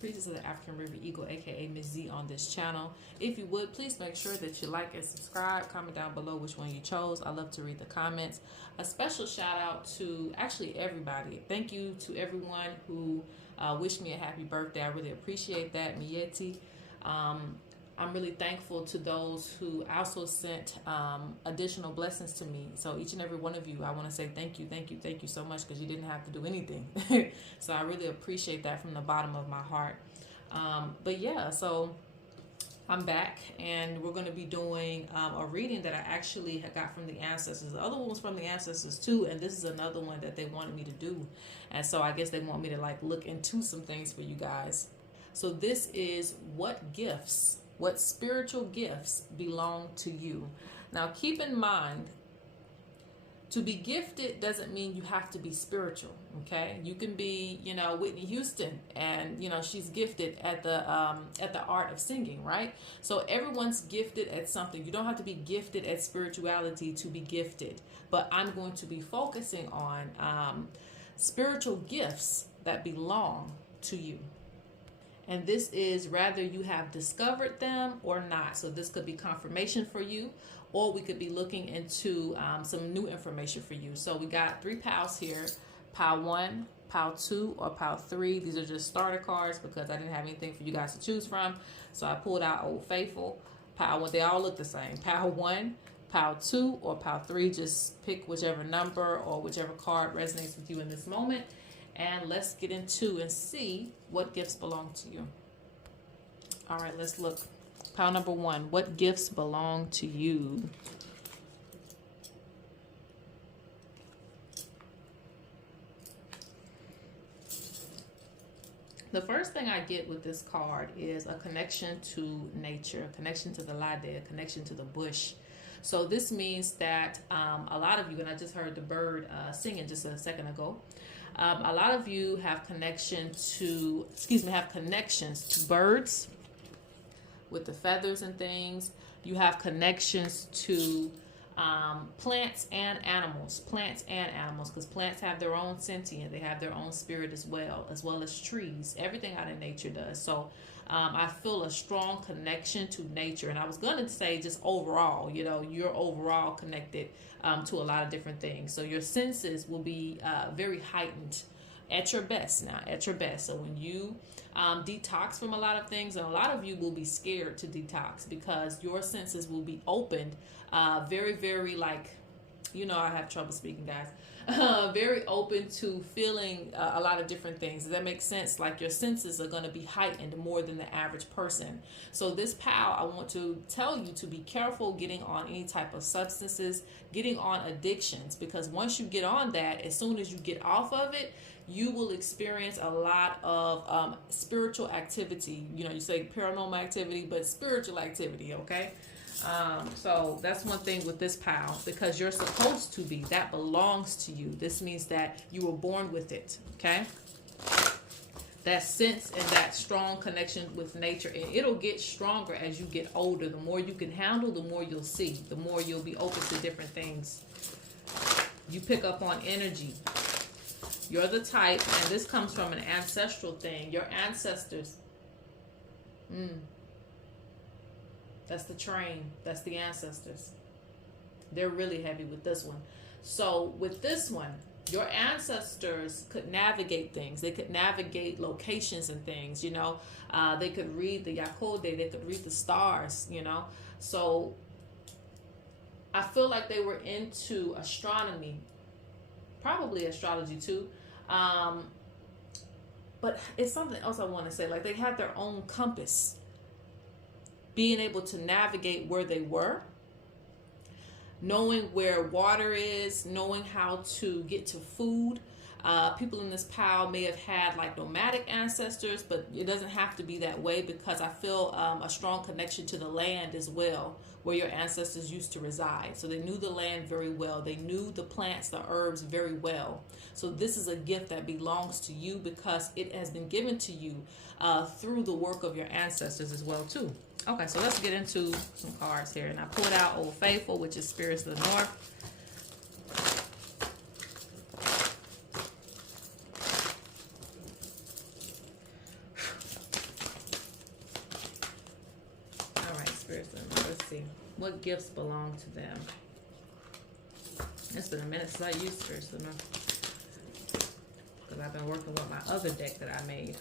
Priestess of the African River Eagle, aka Ms.Z on this channel. If you would, please make sure that you like and subscribe. Comment down below which one you chose. I love to read the comments. A special shout out to actually everybody. Thank you to everyone who wished me a happy birthday. I really appreciate that. Ms.Z. I'm really thankful to those who also sent additional blessings to me. So each and every one of you, I want to say thank you so much, because you didn't have to do anything. So I really appreciate that from the bottom of my heart. But yeah, so I'm back, and we're going to be doing a reading that I actually got from the ancestors. The other one was from the ancestors too, and this is another one that they wanted me to do. And so I guess they want me to like look into some things for you guys. So this is what spiritual gifts belong to you. Now keep in mind, to be gifted doesn't mean you have to be spiritual, okay? You can be, you know, Whitney Houston, and you know, she's gifted at the art of singing, right? So everyone's gifted at something. You don't have to be gifted at spirituality to be gifted. But I'm going to be focusing on spiritual gifts that belong to you. And this is rather you have discovered them or not. So this could be confirmation for you, or we could be looking into some new information for you. So we got 3 piles here: pile 1, pile 2, or pile 3. These are just starter cards because I didn't have anything for you guys to choose from. So I pulled out Old Faithful, pile 1. They all look the same. Pile 1, pile 2, or pile 3. Just pick whichever number or whichever card resonates with you in this moment. And let's get into and see what gifts belong to you. All right, let's look. Pile number 1. What gifts belong to you? The first thing I get with this card is a connection to nature, a connection to the lade, a connection to the bush. So this means that a lot of you, and I just heard the bird singing just a second ago, a lot of you have connections to birds with the feathers and things. You have connections to plants and animals, because plants have their own sentient, they have their own spirit as well as trees. Everything out in nature does. So I feel a strong connection to nature. And I was going to say just overall, you know, you're overall connected to a lot of different things. So your senses will be very heightened at your best now, at your best. So when you detox from a lot of things, and a lot of you will be scared to detox because your senses will be opened very, very, like, you know, I have trouble speaking, guys. Very open to feeling a lot of different things. Does that make sense? Like your senses are going to be heightened more than the average person. So this pal, I want to tell you to be careful getting on any type of substances, getting on addictions, because once you get on that, as soon as you get off of it, you will experience a lot of spiritual activity. You know, you say paranormal activity, but spiritual activity, okay? So that's one thing with this pile, because you're supposed to be, that belongs to you. This means that you were born with it, okay? That sense and that strong connection with nature, and it'll get stronger as you get older. The more you can handle, the more you'll see, the more you'll be open to different things. You pick up on energy. You're the type, and this comes from an ancestral thing. Your ancestors, that's the train. That's the ancestors. They're really heavy with this one. So with this one, your ancestors could navigate things. They could navigate locations and things, you know. They could read the Yakode. They could read the stars, you know. So I feel like they were into astronomy, probably astrology too. But it's something else I want to say. Like they had their own compass, being able to navigate where they were, knowing where water is, knowing how to get to food. People in this pile may have had like nomadic ancestors, but it doesn't have to be that way, because I feel a strong connection to the land as well, where your ancestors used to reside. So they knew the land very well. They knew the plants, the herbs very well. So this is a gift that belongs to you because it has been given to you through the work of your ancestors as well too. Okay, so let's get into some cards here. And I pulled out Old Faithful, which is Spirits of the North. What gifts belong to them? It's been a minute since I used her, so because I've been working with my other deck that I made.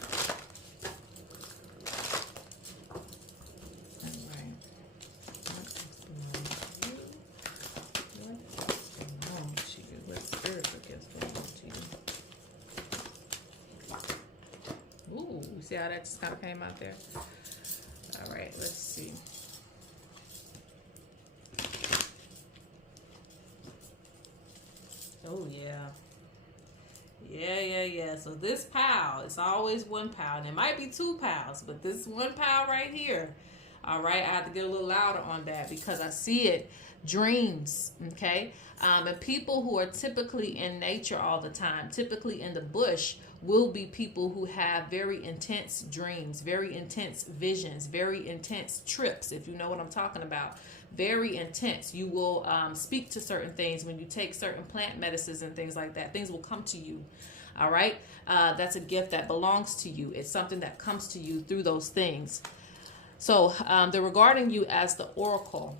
See how that just kind of came out there? All right, let's see. Oh, yeah. Yeah. So this pile, it's always one pile. And it might be two piles, but this one pile right here. All right, I have to get a little louder on that because I see it. Dreams, okay? And people who are typically in nature all the time, typically in the bush, will be people who have very intense dreams, very intense visions, very intense trips, if you know what I'm talking about. Very intense. You will speak to certain things when you take certain plant medicines and things like that. Things will come to you. All right? That's a gift that belongs to you. It's something that comes to you through those things. So they're regarding you as the oracle,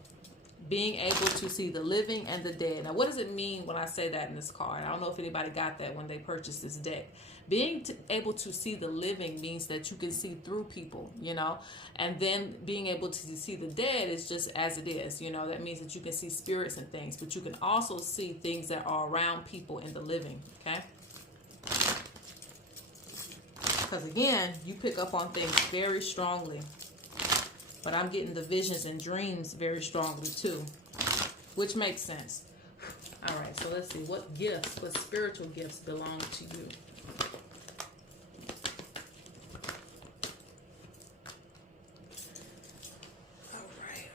being able to see the living and the dead. Now, what does it mean when I say that in this card? I don't know if anybody got that when they purchased this deck. Being able to see the living means that you can see through people, you know, and then being able to see the dead is just as it is, you know. That means that you can see spirits and things, but you can also see things that are around people in the living, okay? Because again, you pick up on things very strongly. But I'm getting the visions and dreams very strongly too, which makes sense. All right, so let's see. What gifts, what spiritual gifts belong to you? All right.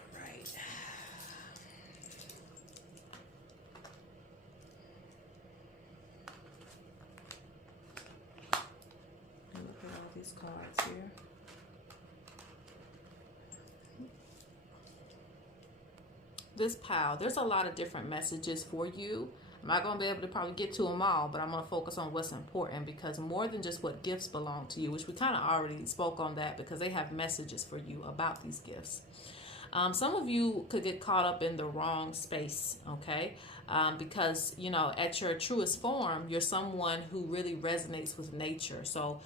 Look at all these cards here. This pile, there's a lot of different messages for you. I'm not going to be able to probably get to them all, but I'm going to focus on what's important, because more than just what gifts belong to you, which we kind of already spoke on that, because they have messages for you about these gifts. Some of you could get caught up in the wrong space, okay? Because, you know, at your truest form, you're someone who really resonates with nature. So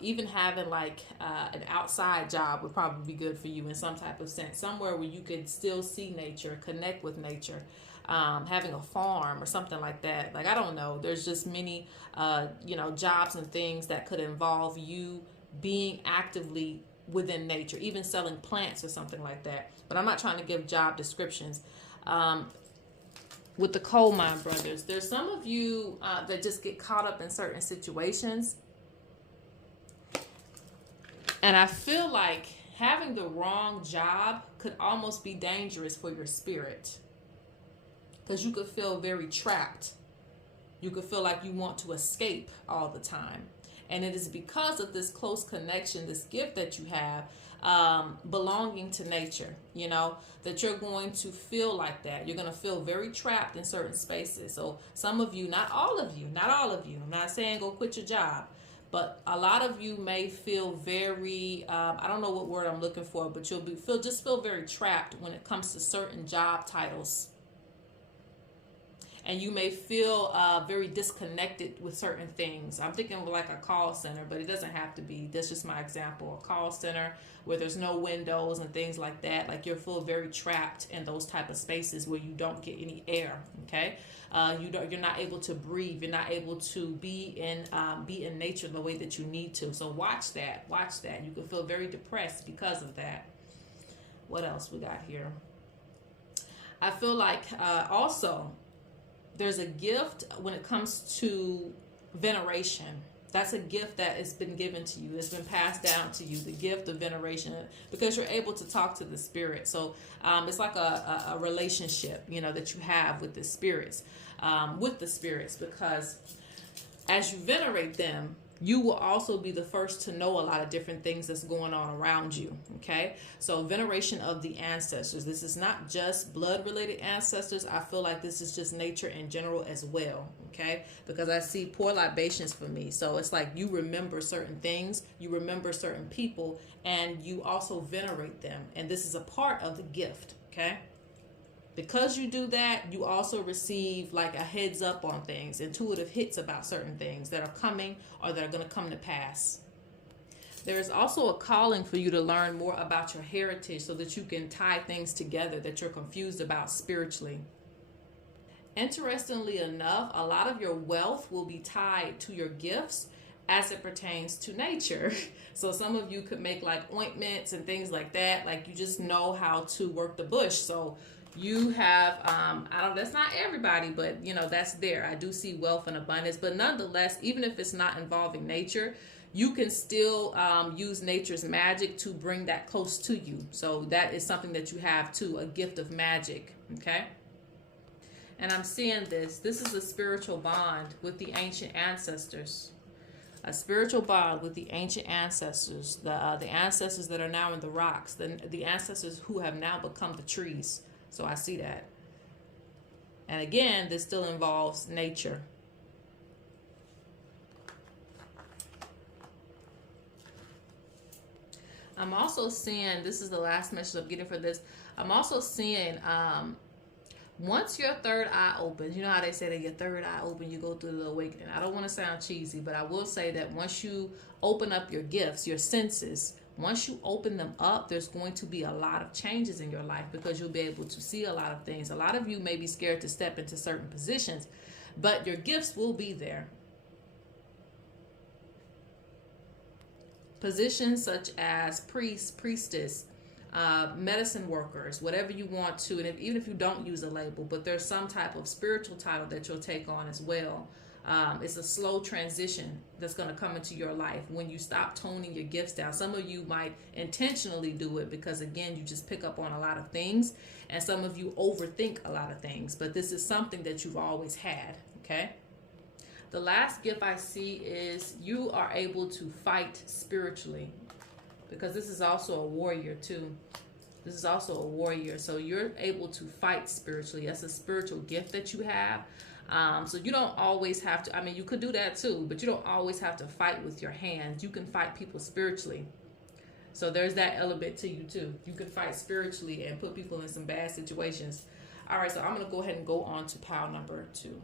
even having like an outside job would probably be good for you in some type of sense, somewhere where you could still see nature, connect with nature. Having a farm or something like that. Like, I don't know. There's just many, you know, jobs and things that could involve you being actively within nature, even selling plants or something like that. But I'm not trying to give job descriptions. With the coal mine brothers, there's some of you that just get caught up in certain situations. And I feel like having the wrong job could almost be dangerous for your spirit, because you could feel very trapped. You could feel like you want to escape all the time. And it is because of this close connection, this gift that you have, belonging to nature, you know, that you're going to feel like that. You're going to feel very trapped in certain spaces. So some of you, not all of you, I'm not saying go quit your job, but a lot of you may feel very, I don't know what word I'm looking for, but you'll feel very trapped when it comes to certain job titles. And you may feel very disconnected with certain things. I'm thinking of like a call center, but it doesn't have to be. That's just my example. A call center where there's no windows and things like that. Like, you'll feel very trapped in those type of spaces where you don't get any air. Okay, you're not able to breathe. You're not able to be in nature the way that you need to. So watch that. You can feel very depressed because of that. What else we got here? I feel like also, there's a gift when it comes to veneration. That's a gift that has been given to you. It's been passed down to you, the gift of veneration, because you're able to talk to the spirit. So it's like a relationship, you know, that you have with the spirits, because as you venerate them, you will also be the first to know a lot of different things that's going on around you, okay? So veneration of the ancestors. This is not just blood-related ancestors. I feel like this is just nature in general as well, okay? Because I see poor libations for me. So it's like you remember certain things, you remember certain people, and you also venerate them. And this is a part of the gift, okay? because you do that, you also receive like a heads up on things, intuitive hits about certain things that are coming or that are going to come to pass. There is also a calling for you to learn more about your heritage so that you can tie things together that you're confused about spiritually. Interestingly enough, a lot of your wealth will be tied to your gifts as it pertains to nature. So some of you could make like ointments and things like that. Like you just know how to work the bush. So you have, that's not everybody, but you know, that's there. I do see wealth and abundance, but nonetheless, even if it's not involving nature, you can still use nature's magic to bring that close to you. So that is something that you have too, a gift of magic. Okay. And I'm seeing this. This is a spiritual bond with the ancient ancestors. A spiritual bond with the ancient ancestors, the ancestors that are now in the rocks, the ancestors who have now become the trees. So I see that. And again, this still involves nature. I'm also seeing, this is the last message I'm getting for this. I'm also seeing, once your third eye opens, you know how they say that your third eye open, you go through the awakening. I don't want to sound cheesy, but I will say that once you open up your gifts, your senses, once you open them up, there's going to be a lot of changes in your life because you'll be able to see a lot of things. A lot of you may be scared to step into certain positions, but your gifts will be there. Positions such as priest, priestess, medicine workers, whatever you want to, and even if you don't use a label, but there's some type of spiritual title that you'll take on as well. It's a slow transition that's going to come into your life when you stop toning your gifts down. Some of you might intentionally do it because, again, you just pick up on a lot of things, and some of you overthink a lot of things, but this is something that you've always had, okay? The last gift I see is you are able to fight spiritually, because this is also a warrior too. This is also a warrior. So you're able to fight spiritually. That's a spiritual gift that you have. So you don't always have to, I mean, you could do that too, but you don't always have to fight with your hands. You can fight people spiritually. So there's that element to you too. You can fight spiritually and put people in some bad situations. All right, so I'm going to go ahead and go on to pile number 2.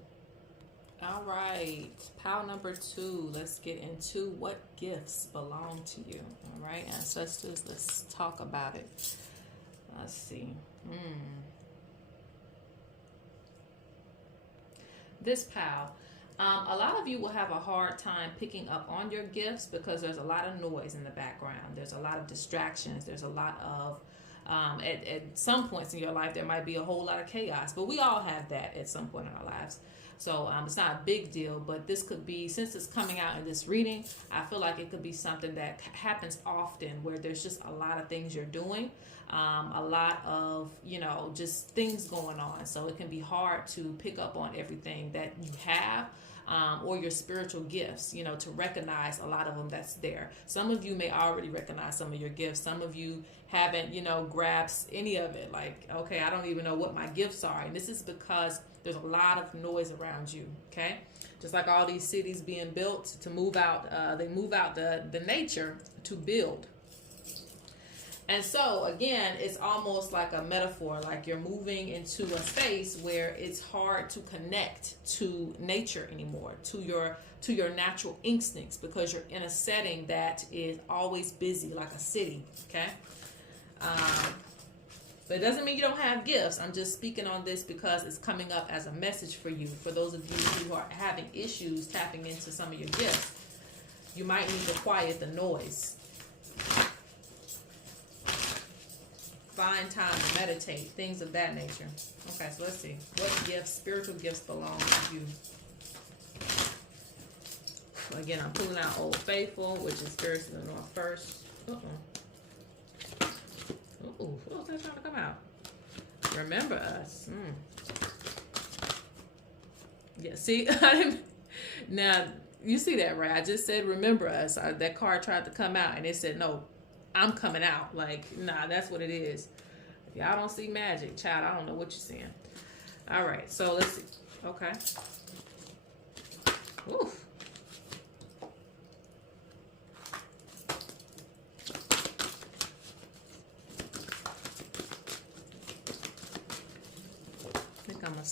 All right, pile number 2. Let's get into what gifts belong to you. All right, ancestors, let's talk about it. Let's see. This pile. A lot of you will have a hard time picking up on your gifts because there's a lot of noise in the background. There's a lot of distractions. There's a lot of, at some points in your life, there might be a whole lot of chaos. But we all have that at some point in our lives. So it's not a big deal, but this could be, since it's coming out in this reading, I feel like it could be something that happens often where there's just a lot of things you're doing, a lot of, just things going on. So it can be hard to pick up on everything that you have. Or your spiritual gifts, to recognize a lot of them that's there. Some of you may already recognize some of your gifts. Some of you haven't, grasped any of it. Like, okay, I don't even know what my gifts are. And this is because there's a lot of noise around you, okay? Just like all these cities being built to move out, they move out the nature to build. And so, again, it's almost like a metaphor, like you're moving into a space where it's hard to connect to nature anymore, to your natural instincts, because you're in a setting that is always busy, like a city, okay? But it doesn't mean you don't have gifts. I'm just speaking on this because it's coming up as a message for you. For those of you who are having issues tapping into some of your gifts, you might need to quiet the noise. Find time to meditate, things of that nature. Okay, so let's see. What gifts, spiritual gifts belong to you? Again, I'm pulling out Old Faithful, which is Spirits of the North first. Ooh, what was that trying to come out? Remember Us. Yeah, see? Now, you see that, right? I just said Remember Us. That card tried to come out, and it said, no, I'm coming out. Like, nah, that's what it is. If y'all don't see magic, child, I don't know what you're seeing. All right, so let's see. Okay. Oof.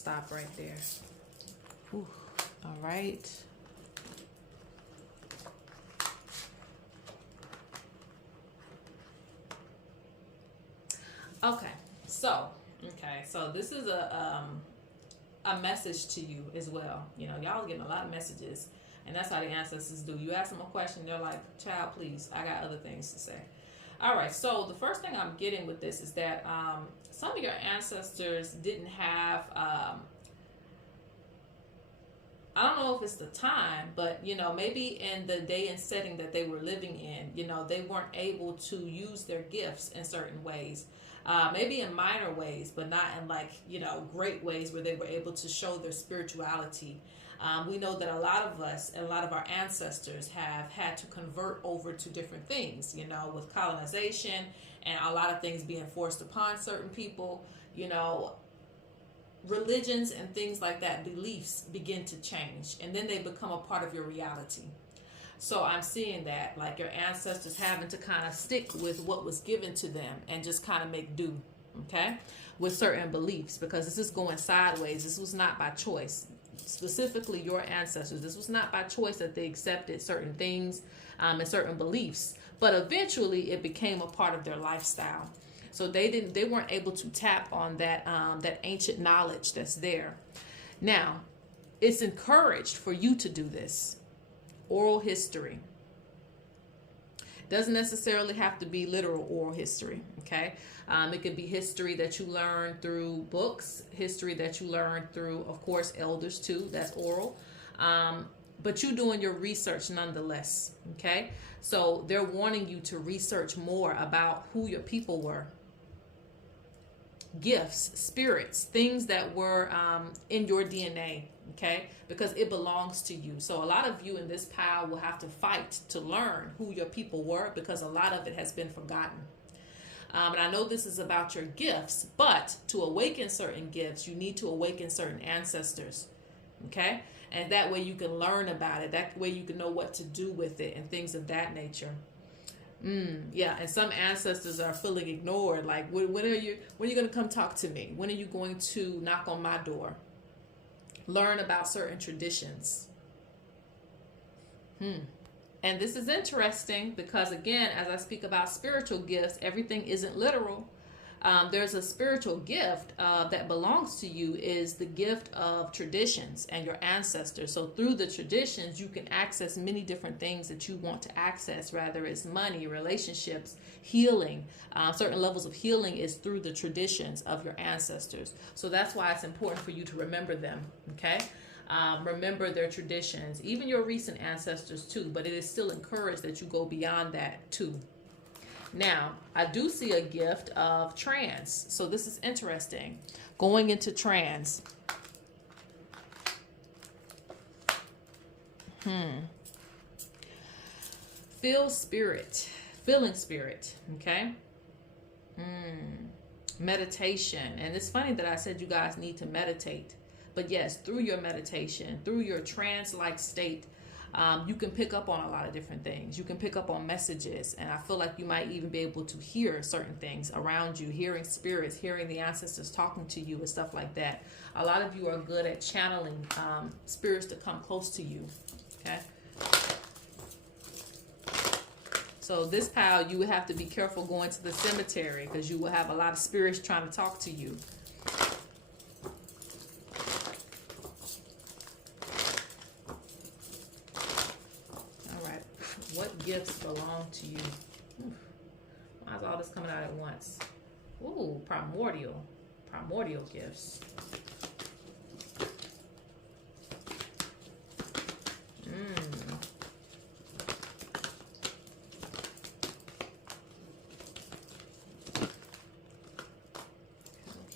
stop right there. Whew. All right. Okay, so this is a message to you as well. You know, y'all getting a lot of messages, and that's how the ancestors do. You ask them a question, they're like, "Child, please, I got other things to say." All right, so the first thing I'm getting with this is that some of your ancestors didn't have. I don't know if it's the time, but you know, maybe in the day and setting that they were living in, you know, they weren't able to use their gifts in certain ways. Maybe in minor ways, but not in like, you know, great ways where they were able to show their spirituality. We know that a lot of us, a lot of our ancestors have had to convert over to different things, you know, with colonization and a lot of things being forced upon certain people, you know, religions and things like that, beliefs begin to change, and then they become a part of your reality. So I'm seeing that, like your ancestors having to kind of stick with what was given to them and just kind of make do, okay, with certain beliefs, because this is going sideways. This was not by choice. Specifically your ancestors, this was not by choice that they accepted certain things and certain beliefs, but eventually it became a part of their lifestyle. So they weren't able to tap on that ancient knowledge that's there. Now, it's encouraged for you to do this. Oral history doesn't necessarily have to be literal oral history, okay? It could be history that you learn through books, history that you learn through, of course, elders too. That's oral. But you doing your research nonetheless, okay? So they're wanting you to research more about who your people were. Gifts, spirits, things that were in your DNA, okay? Because it belongs to you. So a lot of you in this pile will have to fight to learn who your people were, because a lot of it has been forgotten. And I know this is about your gifts, but to awaken certain gifts, you need to awaken certain ancestors, okay? And that way you can learn about it. That way you can know what to do with it and things of that nature. Yeah, and some ancestors are feeling ignored. Like, when are you going to come talk to me? When are you going to knock on my door? Learn about certain traditions. And this is interesting because, again, as I speak about spiritual gifts, everything isn't literal. There's a spiritual gift that belongs to you, is the gift of traditions and your ancestors. So through the traditions, you can access many different things that you want to access, whether it's money, relationships, healing. Certain levels of healing is through the traditions of your ancestors. So that's why it's important for you to remember them, okay? Remember their traditions, even your recent ancestors too, but it is still encouraged that you go beyond that too. Now, I do see a gift of trance. So this is interesting. Going into trance. Feel spirit. Feeling spirit. Okay? Meditation. And it's funny that I said you guys need to meditate. But yes, through your meditation, through your trance-like state, you can pick up on a lot of different things. You can pick up on messages, and I feel like you might even be able to hear certain things around you, hearing spirits, hearing the ancestors talking to you and stuff like that. A lot of you are good at channeling spirits to come close to you, okay? So this pile, you would have to be careful going to the cemetery, because you will have a lot of spirits trying to talk to you. What gifts belong to you? Why is all this coming out at once? Ooh, primordial gifts.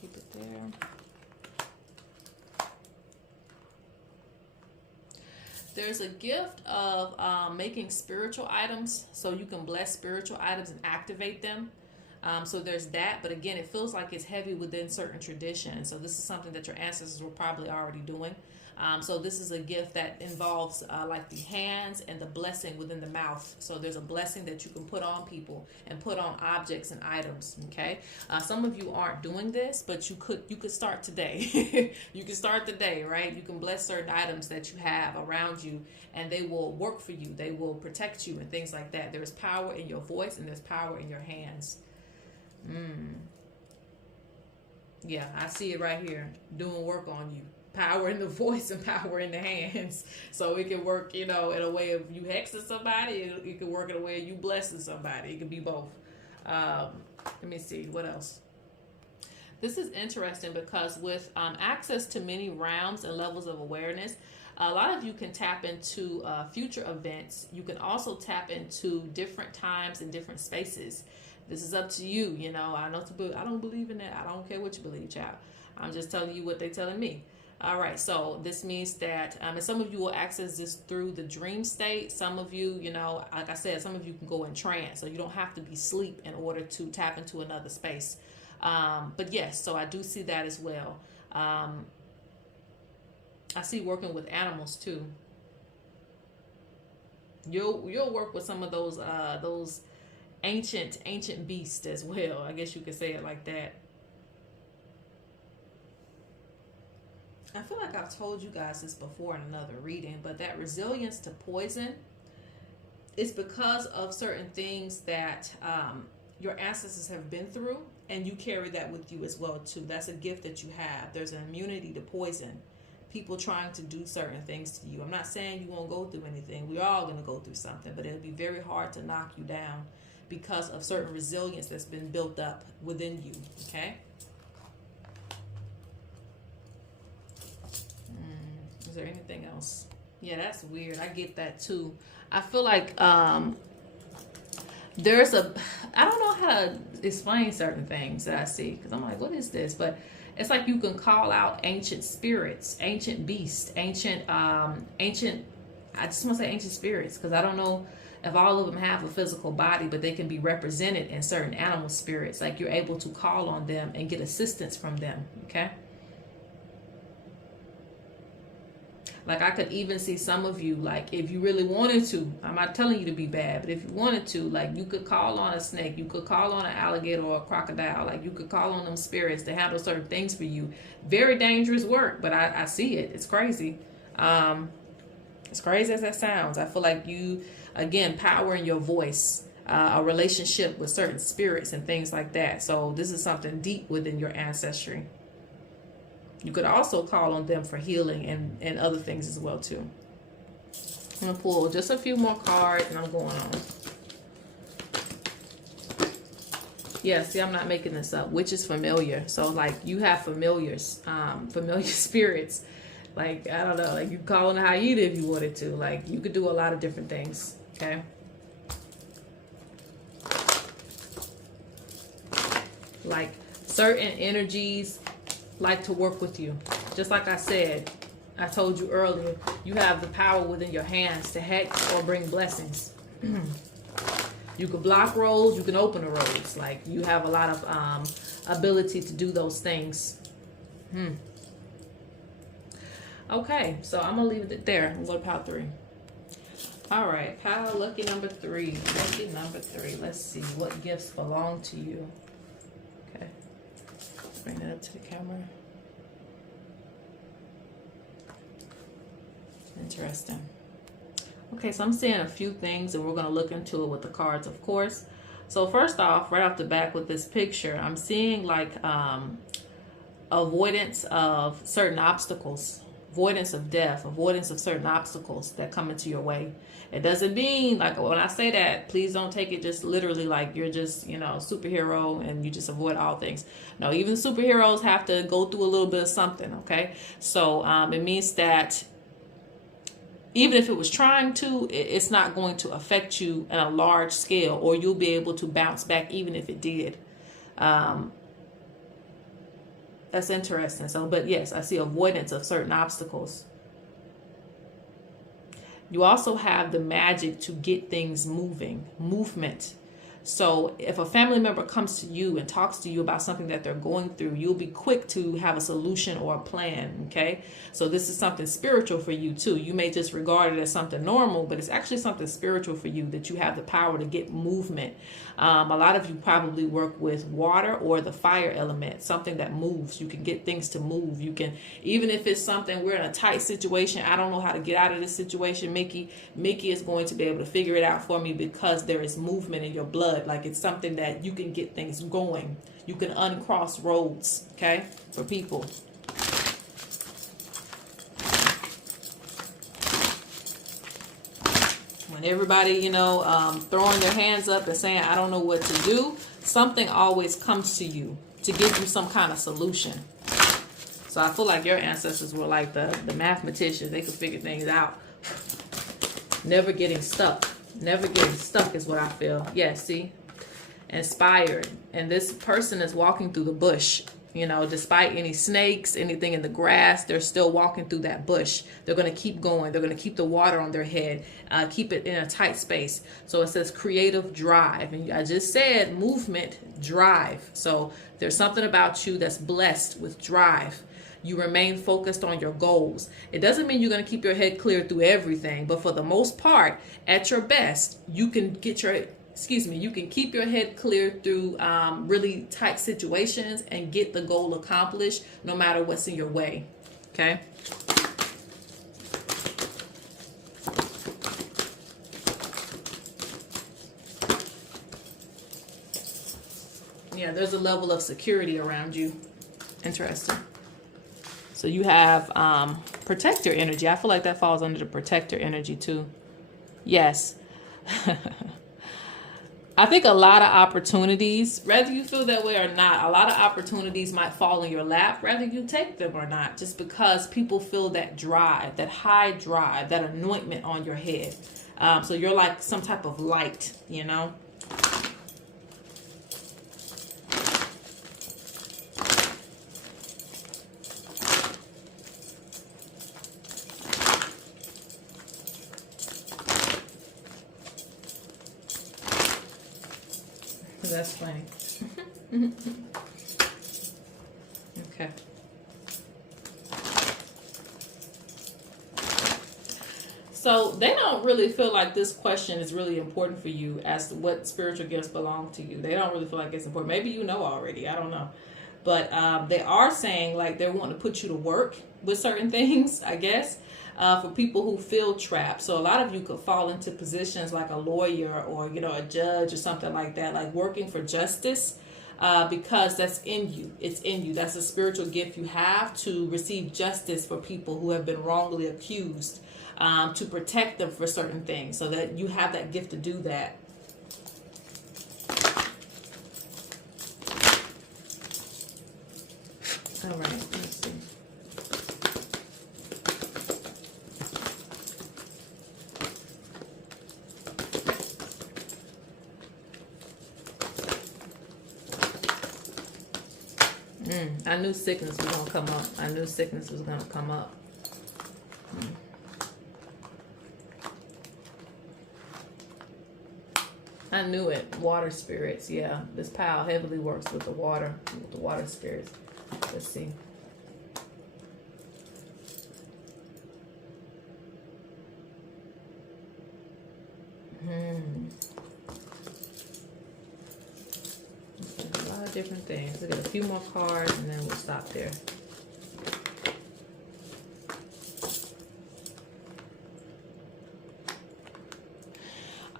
Keep it there. There's a gift of making spiritual items, so you can bless spiritual items and activate them. So there's that, but again, it feels like it's heavy within certain traditions. So this is something that your ancestors were probably already doing. So this is a gift that involves like the hands and the blessing within the mouth. So there's a blessing that you can put on people and put on objects and items. Okay. Some of you aren't doing this, but you could start today. You can start today, right? You can bless certain items that you have around you, and they will work for you. They will protect you and things like that. There's power in your voice and there's power in your hands. Yeah, I see it right here, doing work on you. Power in the voice and power in the hands. So it can work, in a way of you hexing somebody. It can work in a way of you blessing somebody. It can be both. Let me see, what else? This is interesting because with access to many realms and levels of awareness, a lot of you can tap into future events. You can also tap into different times and different spaces. This is up to you. I don't believe in that. I don't care what you believe, child. I'm just telling you what they're telling me. All right, so this means that, and some of you will access this through the dream state. Some of you, like I said, some of you can go in trance, so you don't have to be asleep in order to tap into another space. But yes, so I do see that as well. I see working with animals too. You'll work with some of those ancient beasts as well. I guess you could say it like that. I feel like I've told you guys this before in another reading, but that resilience to poison is because of certain things that your ancestors have been through, and you carry that with you as well too. That's a gift that you have. There's an immunity to poison. People trying to do certain things to you. I'm not saying you won't go through anything. We're all going to go through something, but it'll be very hard to knock you down because of certain resilience that's been built up within you. Okay. Is there anything else? Yeah, that's weird. I get that too. I feel like there's I don't know how to explain certain things that I see, because I'm like, what is this? But it's like you can call out ancient spirits, ancient beasts, ancient I just want to say ancient spirits, because I don't know if all of them have a physical body, but they can be represented in certain animal spirits. Like you're able to call on them and get assistance from them. Okay. Like I could even see some of you, like if you really wanted to, I'm not telling you to be bad, but if you wanted to, like you could call on a snake, you could call on an alligator or a crocodile, like you could call on them spirits to handle certain things for you. Very dangerous work, but I see it. It's crazy. As crazy as that sounds, I feel like you, again, power in your voice, a relationship with certain spirits and things like that. So this is something deep within your ancestry. You could also call on them for healing and other things as well too. I'm going to pull just a few more cards and I'm going on. Yeah, see, I'm not making this up. Which is familiar. So like you have familiars, familiar spirits. Like, I don't know, like you call on a hyena if you wanted to. Like you could do a lot of different things. Okay. Like certain energies like to work with you. Just like I said, I told you earlier, you have the power within your hands to hex or bring blessings. You can block roads, you can open the roads. Like you have a lot of ability to do those things. Okay, so I'm gonna leave it there. I'm going to pile 3. All right, pile lucky number 3. Lucky number 3. Let's see what gifts belong to you. Okay. Bring that up to the camera. Interesting. Okay, so I'm seeing a few things and we're going to look into it with the cards, of course. So first off, right off the back with this picture, I'm seeing like avoidance of certain obstacles, avoidance of death, avoidance of certain obstacles that come into your way. It doesn't mean, like, when I say that, please don't take it just literally like you're just, superhero and you just avoid all things. No, even superheroes have to go through a little bit of something, okay? So it means that even if it was trying to, it's not going to affect you at a large scale, or you'll be able to bounce back even if it did. That's interesting. So, but yes, I see avoidance of certain obstacles. You also have the magic to get things moving, movement. So if a family member comes to you and talks to you about something that they're going through, you'll be quick to have a solution or a plan, okay? So this is something spiritual for you too. You may just regard it as something normal, but it's actually something spiritual for you, that you have the power to get movement. A lot of you probably work with water or the fire element, something that moves. You can get things to move. You can, even if it's something, we're in a tight situation, I don't know how to get out of this situation, Mickey is going to be able to figure it out for me, because there is movement in your blood. Like, it's something that you can get things going. You can uncross roads, okay, for people. When everybody, you know, throwing their hands up and saying, I don't know what to do, something always comes to you to give you some kind of solution. So I feel like your ancestors were like the mathematicians. They could figure things out. Never getting stuck. Never getting stuck is what I feel. Yeah, see? Inspired. And this person is walking through the bush. You know, despite any snakes, anything in the grass, they're still walking through that bush. They're going to keep going. They're going to keep the water on their head, keep it in a tight space. So it says creative drive. And I just said movement, drive. So there's something about you that's blessed with drive. You remain focused on your goals. It doesn't mean you're going to keep your head clear through everything, but for the most part, at your best, you can get your, you can keep your head clear through really tight situations and get the goal accomplished no matter what's in your way. Okay? Yeah, there's a level of security around you. Interesting. So you have protector energy. I feel like that falls under the protector energy too. Yes. I think a lot of opportunities, whether you feel that way or not, a lot of opportunities might fall in your lap, whether you take them or not, just because people feel that drive, that high drive, that anointment on your head. So you're like some type of light, you know? That's funny. Okay. So they don't really feel like this question is really important for you as to what spiritual gifts belong to you. They don't really feel like it's important. Maybe you know already. I don't know. But they are saying like they're wanting to put you to work with certain things, I guess. For people who feel trapped. So a lot of you could fall into positions like a lawyer or, you know, a judge or something like that, like working for justice, because that's in you. It's in you. That's a spiritual gift you have to receive justice for people who have been wrongly accused, to protect them for certain things, so that you have that gift to do that. All right, let's see. I knew sickness was going to come up. I knew sickness was going to come up. I knew it. Water spirits, yeah. This pile heavily works with the water spirits. Let's see. Different things. We'll get a few more cards and then we'll stop there.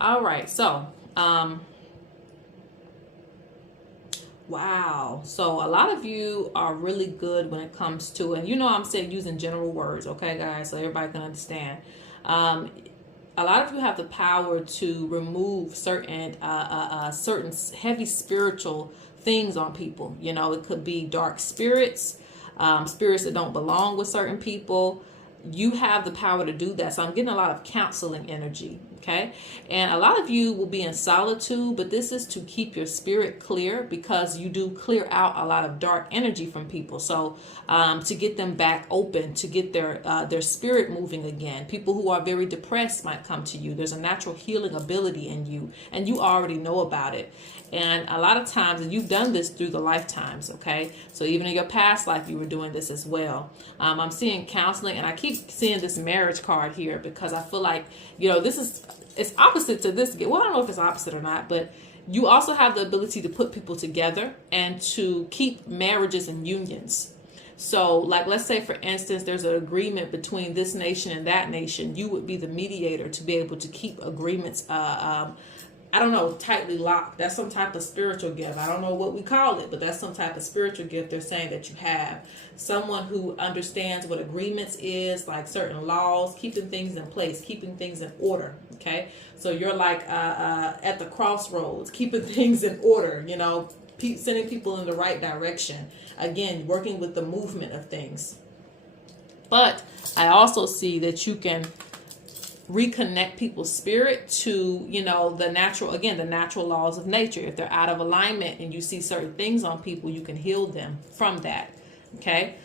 All right, so wow. So a lot of you are really good when it comes to, and you know I'm saying using general words, okay guys, so everybody can understand. A lot of you have the power to remove certain certain heavy spiritual things on people. You know, it could be dark spirits, spirits that don't belong with certain people. You have the power to do that. So I'm getting a lot of counseling energy. Okay, and a lot of you will be in solitude, but this is to keep your spirit clear, because you do clear out a lot of dark energy from people. So to get them back open, to get their spirit moving again. People who are very depressed might come to you. There's a natural healing ability in you, and you already know about it. And a lot of times, and you've done this through the lifetimes, okay? So even in your past life, you were doing this as well. I'm seeing counseling, and I keep seeing this marriage card here, because I feel like, it's opposite to this. Well, I don't know if it's opposite or not, but you also have the ability to put people together and to keep marriages and unions. So, like, let's say, for instance, there's an agreement between this nation and that nation. You would be the mediator to be able to keep agreements, I don't know, tightly locked. That's some type of spiritual gift. I don't know what we call it, but that's some type of spiritual gift they're saying that you have. Someone who understands what agreements is, like certain laws, keeping things in place, keeping things in order, okay? So you're like at the crossroads, keeping things in order, sending people in the right direction. Again, working with the movement of things. But I also see that you can reconnect people's spirit to, the natural laws of nature. If they're out of alignment and you see certain things on people, you can heal them from that. Okay.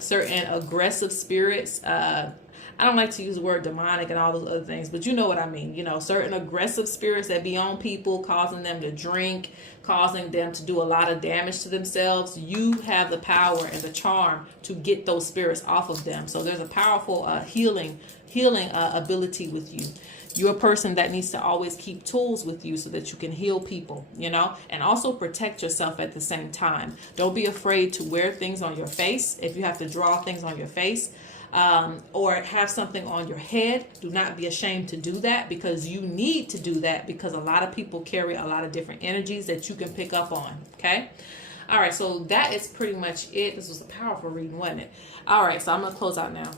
Certain aggressive spirits. I don't like to use the word demonic and all those other things, but you know what I mean. Certain aggressive spirits that be on people, causing them to drink, causing them to do a lot of damage to themselves. You have the power and the charm to get those spirits off of them. So there's a powerful healing ability with you. You're a person that needs to always keep tools with you so that you can heal people, and also protect yourself at the same time. Don't be afraid to wear things on your face. If you have to draw things on your face, or have something on your head, do not be ashamed to do that, because you need to do that, because a lot of people carry a lot of different energies that you can pick up on. Okay. All right. So that is pretty much it. This was a powerful reading, wasn't it? All right. So I'm going to close out now.